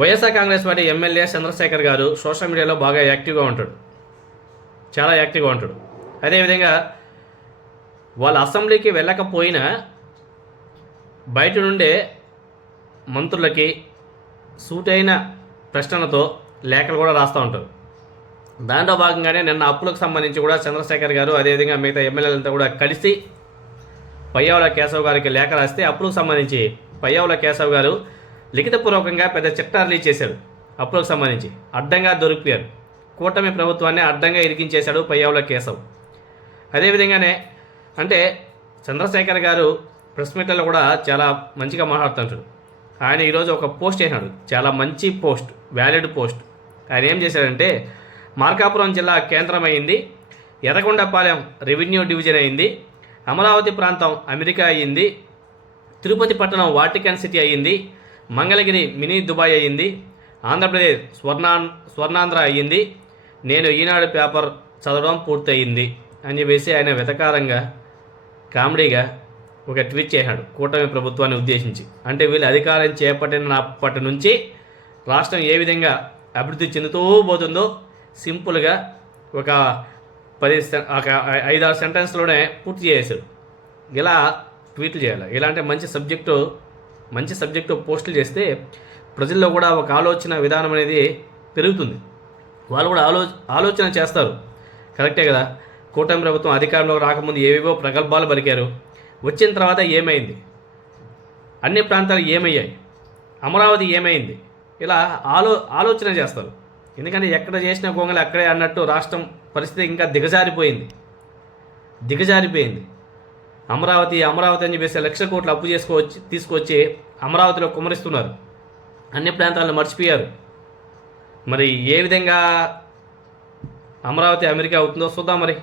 YSR Congress party MLA Chandrasekhar గారు social మీడియాలో బాగా యాక్టివ్గా ఉంటాడు, చాలా యాక్టివ్గా ఉంటాడు. అదేవిధంగా వాళ్ళ అసెంబ్లీకి వెళ్ళకపోయినా బయట నుండే మంత్రులకి సూటైన ప్రశ్నలతో లేఖలు కూడా రాస్తూ ఉంటారు. దాంట్లో భాగంగానే నిన్న అప్పులకు సంబంధించి కూడా చంద్రశేఖర్ గారు అదేవిధంగా మిగతా ఎమ్మెల్యేలంతా కూడా కలిసి పయ్యావుల కేశవ్ గారికి లేఖ రాస్తే అప్పులకు సంబంధించి పయ్యావుల కేశవ్ గారు లిఖితపూర్వకంగా పెద్ద చిట్టా రిలీజ్ చేశాడు. అప్పులకు సంబంధించి అడ్డంగా దొరికిపోయారు. కూటమి ప్రభుత్వాన్ని అడ్డంగా ఇరికించేశాడు పయ్యావుల కేశవ్. అదేవిధంగానే అంటే చంద్రశేఖర్ గారు ప్రెస్ మీట్లలో కూడా చాలా మంచిగా మాట్లాడుతుంటాడు. ఆయన ఈరోజు ఒక పోస్ట్ చేసినాడు, చాలా మంచి పోస్ట్, వ్యాలిడ్ పోస్ట్. ఆయన ఏం చేశాడంటే, మార్కాపురం జిల్లా కేంద్రం అయింది, ఎర్రగొండపాలెం రెవెన్యూ డివిజన్ అయింది, అమరావతి ప్రాంతం అమెరికా అయ్యింది, తిరుపతి పట్టణం వాటికన్ సిటీ అయ్యింది, మంగళగిరి మినీ దుబాయ్ అయ్యింది, ఆంధ్రప్రదేశ్ స్వర్ణాంధ్ర అయ్యింది, నేను ఈనాడు పేపర్ చదవడం పూర్తి అయ్యింది అని చెప్పేసి ఆయన వెతకారంగా కామెడీగా ఒక ట్వీట్ చేశాడు కూటమి ప్రభుత్వాన్ని ఉద్దేశించి. అంటే వీళ్ళు అధికారం చేపట్టినప్పటి నుంచి రాష్ట్రం ఏ విధంగా అభివృద్ధి చెందుతూ పోతుందో సింపుల్గా ఒక 5-6 సెంటెన్స్లోనే పూర్తి చేశాడు. ఇలా ట్వీట్లు చేయాలి. ఇలాంటి మంచి సబ్జెక్టు పోస్టులు చేస్తే ప్రజల్లో కూడా ఒక ఆలోచన విధానం అనేది పెరుగుతుంది. వాళ్ళు కూడా ఆలోచన చేస్తారు. కరెక్టే కదా, కూటమి ప్రభుత్వం అధికారంలోకి రాకముందు ఏవేవో ప్రగల్భాలు పలికారు, వచ్చిన తర్వాత ఏమైంది, అన్ని ప్రాంతాలు ఏమయ్యాయి, అమరావతి ఏమైంది, ఇలా ఆలోచన చేస్తారు. ఎందుకంటే ఎక్కడ చేసిన గొంగలు అక్కడే అన్నట్టు రాష్ట్రం పరిస్థితి ఇంకా దిగజారిపోయింది. అమరావతి అని చెప్పేసి లక్షల కోట్లు అప్పు తీసుకొచ్చి అమరావతిలో కుమరిస్తున్నారు. అన్ని ప్రాంతాలను మర్చిపోయారు. మరి ఏ విధంగా అమరావతి అమెరికా అవుతుందో చూద్దాం మరి.